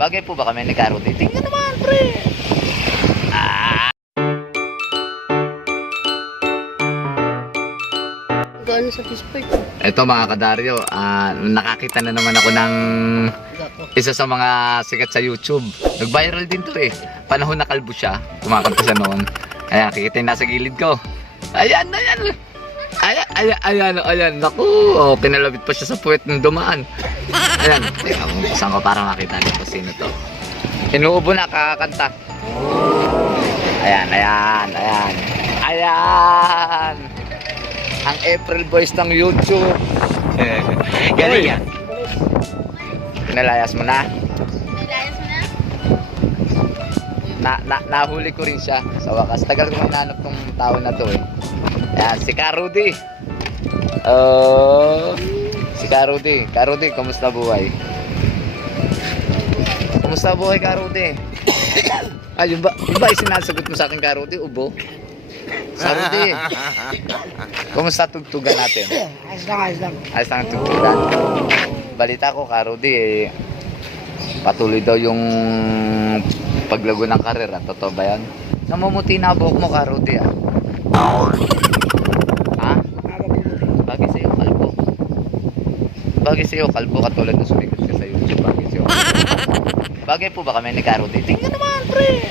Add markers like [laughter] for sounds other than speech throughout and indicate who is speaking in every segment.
Speaker 1: Bagay po ba kami ni Karudi? Tingnan naman, pre! Ah!
Speaker 2: Gaano satisfied?
Speaker 1: Ito mga kadaryo, ah, nakakita na naman ako ng isa sa mga sikat sa YouTube. Nag-viral din to eh. Panahon na kalbo siya. Kumakanta siya noon. Ayan, kikita yung nasa gilid ko. Ayan, ayan. Ayan, ayan, ayan, ayan. Naku, oh, kinalabit pa siya sa puwet ng dumaan. Ayan, teka, saan ko para makita nito sino to. Inuubo na, kakakanta. Ayan, ayan, ayan. Ayan! Ang April Boys ng YouTube. [laughs] Galing yan. Pinalayas mo na.
Speaker 2: Na?
Speaker 1: na, na nahuli ko rin siya sa wakas. Tagal ko hinanap tong tao na to eh. Ayan, si Karudi. Oh, si Karudi. Karudi, kamusta buhay? Kamusta buhay, Karudi? [coughs] Ay, yung ba, yung ba sinasagot mo sa akin, Karudi? Ubo? Karudi. Kamusta tugtugan natin?
Speaker 2: Ayos lang, ayos lang.
Speaker 1: Ayos lang ang tugtugan. Balita ko, Karudi, eh, patuloy daw yung paglago ng karera. Totoo ba yan? Namumuti na buhok mo, Karudi, ah. Ha? Bagay sa'yo, kalbo. Bagay sa'yo, kalbo katulad ng sumikat ka sa YouTube. Bagay sa'yo. Bagay po ba kami ni Karudi? Tingnan naman, pre!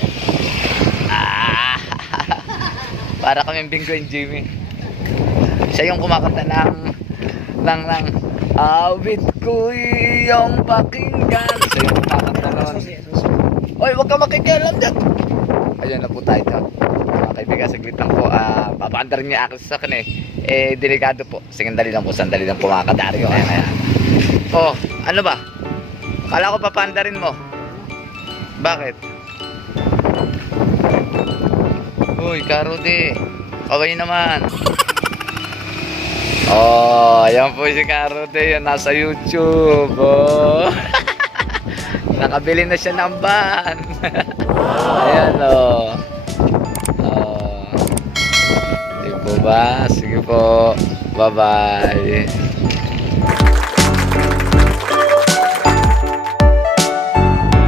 Speaker 1: Ah! [laughs] Para kami Bingo and Jimmy. Siya yung kumakanta ng ng ng awit ko iyong pakinggan. Siya yung kumakanta noon. Oy, wag ka makikialam dyan. Ayan na po tayo dyan. Mga kaibigan, saglit lang po. Ah, papaandar niya ako sa akin eh. Eh, delikado po. Sige, dali lang po. Sandali lang po mga kadaryo. Ayan, ayan. Oh, ano ba? Kala ko papaandarin mo. Bakit? Uy, Karudi. Kaway naman. Oh, ayan po si Karudi. Yan nasa YouTube. Oh. [laughs] Nakabili na siya ng van. [laughs] ayan oh. Oh. Di po ba? Sige po. Bye-bye.